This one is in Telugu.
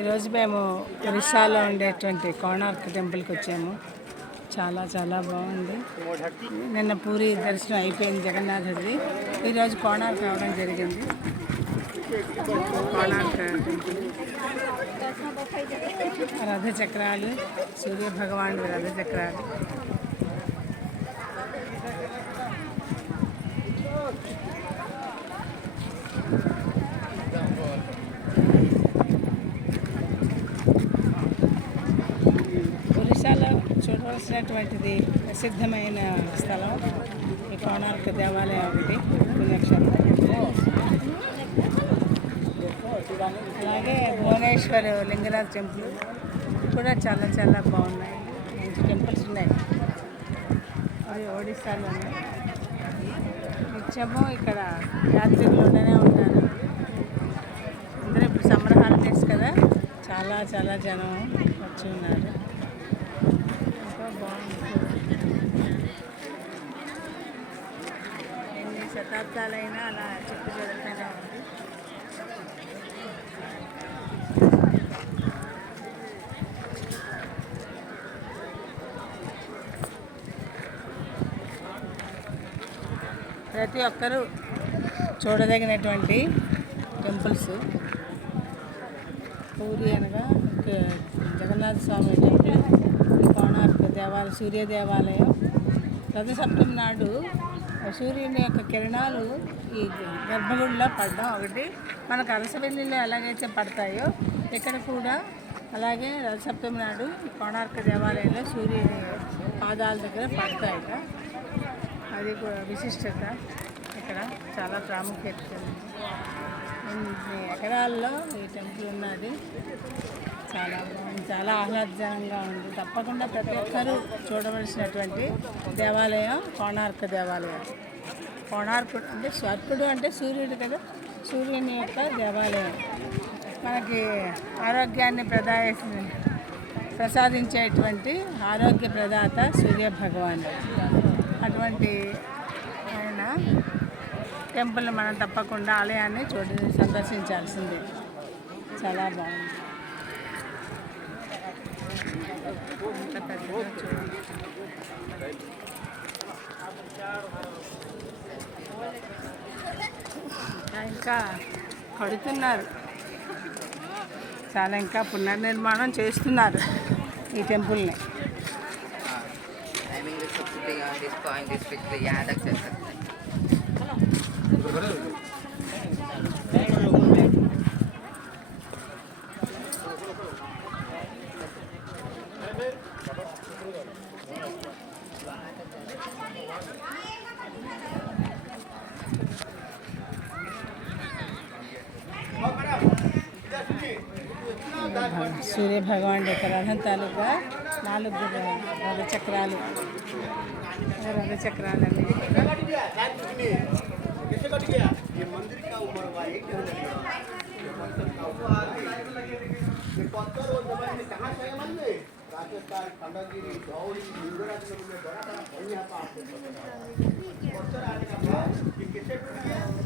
ఈరోజు మేము ఒరిస్సాలో ఉండేటువంటి కోణార్క్ టెంపుల్కి వచ్చాము. చాలా చాలా బాగుంది. నిన్న పూరి దర్శనం అయిపోయింది జగన్నాథుడిది. ఈరోజు కోణార్క్ రావడం జరిగింది. కోణార్క్ టెంపుల్ రథచక్రాలు, సూర్య భగవానుడి రథచక్రాలు. ఒరిస్సాలో చూడవలసినటువంటిది ప్రసిద్ధమైన స్థలం ఈ కోణార్క్ దేవాలయం ఒకటి పుణ్యక్షేత్రం. అలాగే భువనేశ్వర్ లింగరాజ్ టెంపుల్ కూడా చాలా చాలా బాగున్నాయి. మంచి టెంపుల్స్ ఉన్నాయి. అవి ఒడిస్సాలో ఉన్నాయి. నిత్యము ఇక్కడ యాత్రికులునే ఉంటారు. అందరూ ఇప్పుడు సమ్మర్ హాలిడేస్ కదా, చాలా చాలా జనం వచ్చి ఉన్నారు. ఎంతో బాగుంది. ఎన్ని శతాబ్దాలైనా అలా చెట్టు జరుగుతూనే ఉంది. ప్రతి ఒక్కరూ చూడదగినటువంటి టెంపుల్స్. పూరి అనగా జగన్నాథ స్వామి టెంపుల్, కోణార్క్ దేవాలయం, సూర్య దేవాలయం. రథసప్తమి నాడు సూర్యుని యొక్క కిరణాలు ఈ గర్భగుడిలో పడడం ఒకటి. మనకు అరసవెల్లిలో ఎలాగైతే పడతాయో ఇక్కడ కూడా అలాగే రథసప్తమి నాడు కోణార్క్ దేవాలయంలో సూర్యుని పాదాల దగ్గర పడతాయట. అది కూడా విశిష్టత. ఇక్కడ చాలా ప్రాముఖ్యత ఉంది. 8 ఎకరాల్లో ఈ టెంపుల్ ఉన్నది. చాలా బాగుంది, చాలా ఆహ్లాదజనంగా ఉంది. తప్పకుండా ప్రతి ఒక్కరూ చూడవలసినటువంటి దేవాలయం కోణార్క్ దేవాలయం. కోణార్క్ అంటే స్వర్కుడు అంటే సూర్యుడు కదా, సూర్యుని యొక్క దేవాలయం. మనకి ఆరోగ్యాన్ని ప్రసాదించేటువంటి ఆరోగ్య ప్రదాత సూర్య భగవానుడు. అటువంటి ఆయన టెంపుల్ మనం తప్పకుండా ఆలయాన్ని సందర్శించాల్సిందే. చాలా బాగుంది. ఇంకా కడుతున్నారు, చాలా ఇంకా పునర్నిర్మాణం చేస్తున్నారు ఈ టెంపుల్ని. సూర్య భగవాన్ యొక్క రథం తాలూకా 4 రథచక్రాలు రథచక్రాలని राजस्थान